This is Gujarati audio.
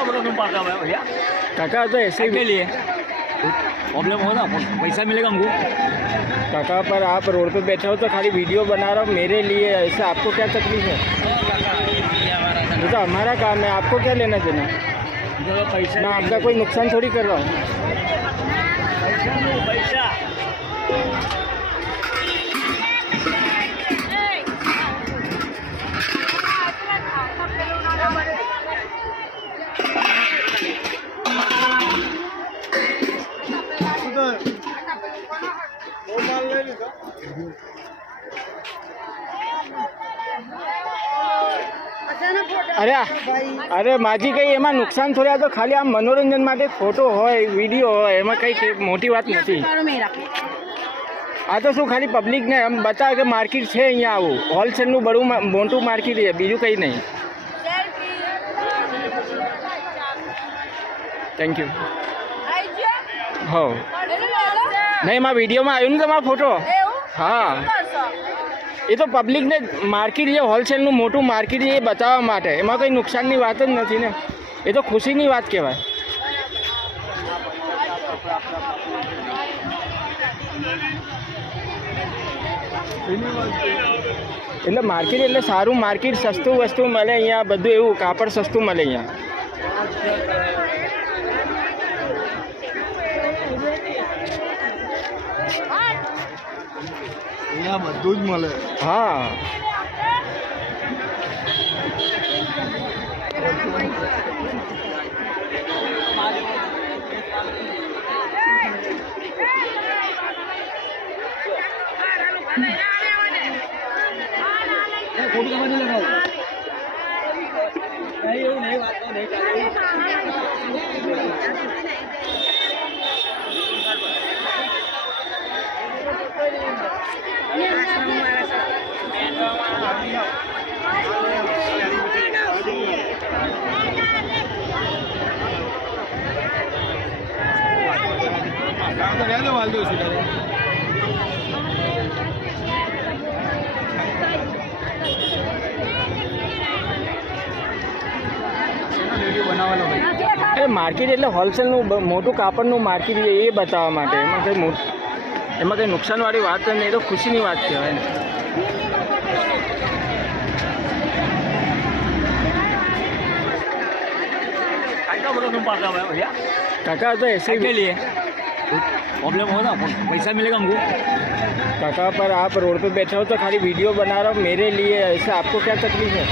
क्या बोला तुम पाता है भैया? काका तो ऐसे के ही लिए प्रॉब्लम हो ना, पैसा मिलेगा हमको। काका पर आप रोड पे बैठे हो तो खाली वीडियो बना रहा हो मेरे लिए, ऐसे आपको क्या तकलीफ है? ये तो हमारा काम है, आपको क्या लेना देना? पैसा मैं आपका कोई नुकसान थोड़ी कर रहा हूँ। पैसा અરે અરે માજી કંઈ એમાં નુકસાન થોડા, તો ખાલી આમ મનોરંજન માટે ફોટો હોય વિડીયો હોય, એમાં કંઈ મોટી વાત નથી। આ તો શું ખાલી પબ્લિકને એમ બતાવે કે માર્કેટ છે અહીંયા, આવું હોલસેલનું બડું મોટું માર્કેટ છે, બીજું કંઈ નહીં। Thank you. હો નહીં, એમાં વિડીયોમાં આવ્યું ને તમારો ફોટો? હા, એ તો પબ્લિકને માર્કેટ છે, હોલસેલનું મોટું માર્કેટ છે એ બતાવવા માટે, એમાં કંઈ નુકસાનની વાત જ નથી ને, એ તો ખુશીની વાત કહેવાય। એટલે માર્કેટ એટલે સારું માર્કેટ, સસ્તું વસ્તુ મળે અહીંયા, બધું એવું કાપડ સસ્તું મળે અહીંયા। અહીંયા બધું જ મળે। હા, એ માર્કેટ એટલે હોલસેલનું મોટું કાપડનું માર્કેટ છે એ બતાવવા માટે, એમાં કંઈ નુકસાનવાળી વાત નહીં, એ તો ખુશીની વાત કહેવાય ને। क्या बोला तुम पाता है भैया? काका तो ऐसे के ही लिए प्रॉब्लम हो ना, पैसा मिलेगा हमको। काका पर आप रोड पे बैठे हो तो खाली वीडियो बना रहा हो मेरे लिए, ऐसे आपको क्या तकलीफ है?